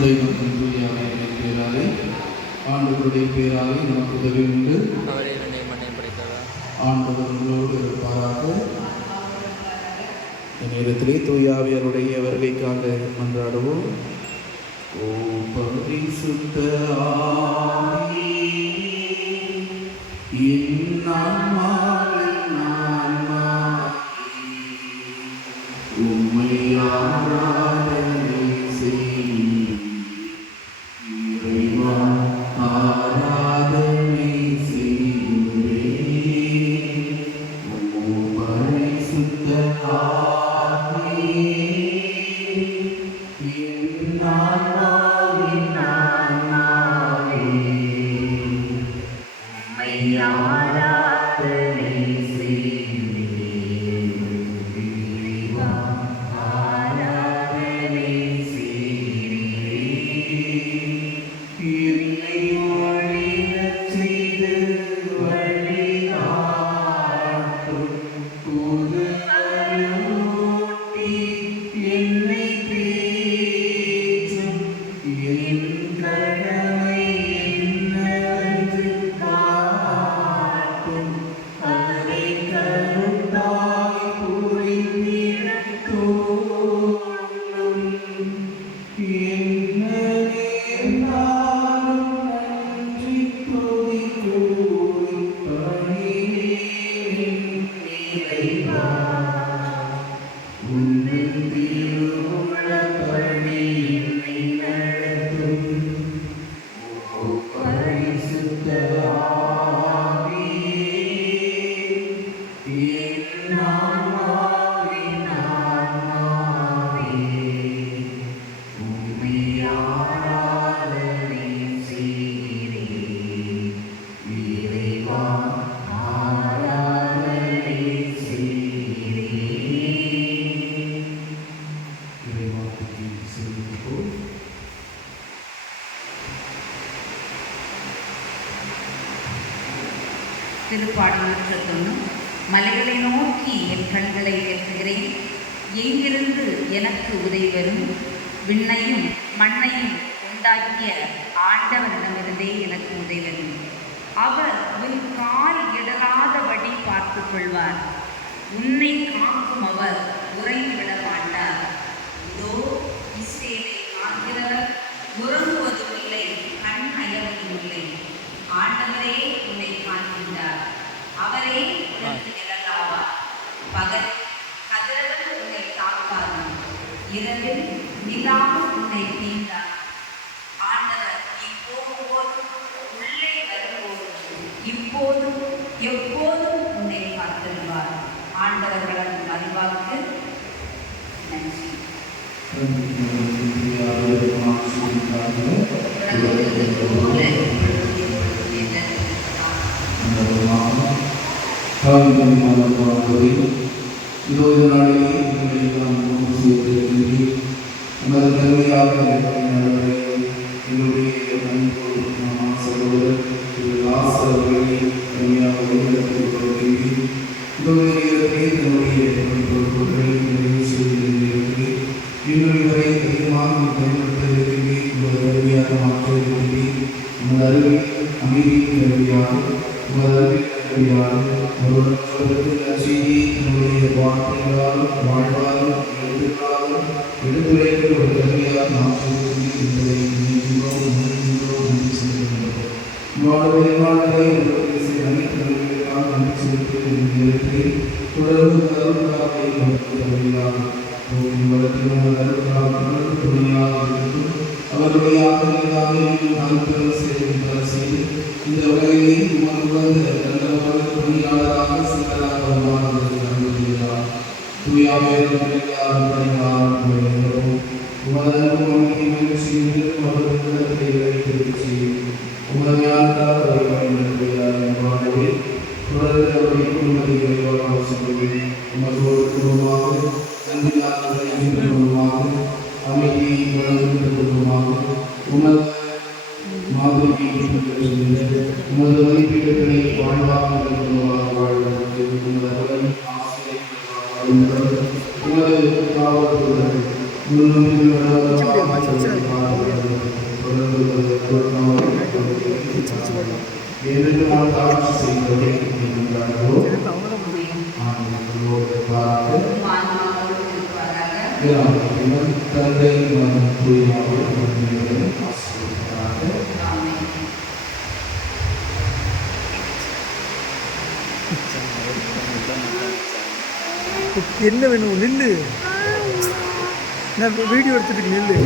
தந்தை மற்றும் தூயாவின் பேராலே ஆண்டவருடைய பேராலே நமக்கு உதவி உண்டு. அவரே என்னை மண்ணை படைத்தவர். ஆண்டவர் உங்களோடு இருப்பாராக. இந்நேரத்திலே தூயாவியருடைய வருகைக்காக மன்றாடுவோம். ஓ பரிசுத்த ஆவி, என் ஆன்மாவின் ஆன்மாவே, உம்மை ஆராதனை செய்கிறேன். இறைவா, ஆராதனை செய்கிறேன். ஓ பரிசுத்த ஆவி, என் ஆன்மாவின் ஆன்மாவே, உம்மை ஆராதனை செய்கிறேன். இறைவா, ஆராதனை செய்கிறேன். என்னை ஒளிரச் செய்து வழிகாட்டும் புது அருளூட்டி, என்னை தேற்றும் என் கடமை என்னவென்று காட்டும். அதை கருத்தாய் புரிந்திடத் தோன்றும். என்ன நேர்ந்தாலும் நன்றி துதி கூறி பணியேன் இறைவா. உன்னின் திருவுள்ளப்படி என்னை நடத்தும். ஓ பரிசுத்த ஆவியே, என் ஆன்மாவின் ஆன்மாவே, உம்மை ஆராதனை செய்கிறேன். இறைவா, ஆராதனை செய்கிறேன். இறைவாக்கு செல்லுவோம். திருப்பாடலுற்ற தொன்னும் மலைகளை நோக்கி என் கண்களை உயர்த்துகிறேன். எங்கிருந்து எனக்கு உதவி வரும்? விண்ணையும் மண்ணையும் உண்டாக்கிய ஆண்டவரிடமிருந்தே எனக்கு உதவி வரும். அவர் உன் கால் இடராதபடி பார்த்து கொள்வார். உன்னை காக்கும் அவர் உறைந்து விட மாட்டார். இதோ இஸ்ரேலை காக்கிறவர் உறங்குவதும் இல்லை, கண் அயர்வதும் இல்லை. ஆண்டவரே உன்னை காண்கின்றார். அவரே உனக்கு நிழலாவார். பகல் கதிரவன் உன்னை தாக்காது, இரவில் நிலாவும் உன்னை தீண்டார். ஆண்டவர் நீ போகும்போதும் உள்ளே வரும்போதும் இப்போதும் எப்போதும் உன்னை காத்திருவார். ஆண்டவர்களின் அறிவாக்கு நன்றி. இதோ இந்த நாளிலே உங்களை நாம் ஒன்று சேர்த்திருக்கின்றேன். உமது கருணையாக என்னுடைய நண்பு சகோதரர் லாசர் அவர்களை கருணையாக வழிநடத்திக் கொள்கின்றேன். இதோ நேரத்திலே தன்னுடைய பொருட்களை நிறைவு செய்திருக்கிறேன். இன்னும் இவரை அதிகமாக பயன்படுத்த இருக்கின்றேன். உமது கருமையாக மாற்ற இருக்கின்றேன். உமது அருகில் அமைதியின் கருவியாக, உமது அருகில் கருவியாக ஒருவருக்கு நற்செய்தி என்னுடைய வார்த்தைகளாலும் வாழ்வாலும் எழுத்துக்களாலும் எடுத்துரைக்கிற ஒரு கருவியாக மாற்ற இருக்கின்றேன் என்பதை நினைக்கின்றோம், உணர்கின்றோம், நன்றி செலுத்துகின்றோம். வாழ்வை அனைத்து நன்மைகளுக்காக நன்றி செலுத்துகிறேன். நேரத்தில் தொடர்ந்து கருவியாக துணையாக இருக்கும். அவருடைய ஆதரவாக செய்து இந்த உலகிலே உமது நல்ல துணியாளராக சிலராக நம்புகிறார். உமது மதிப்பீடுகளை வாழ்வாக வாழ்வதற்கு உமது காவல்துறை முன்னும் தந்தை என்ன வேணும் நில்லு, நான் வீடியோ எடுத்துட்டு நில்லு.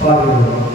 பாடுகிறோம்.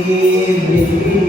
Amen.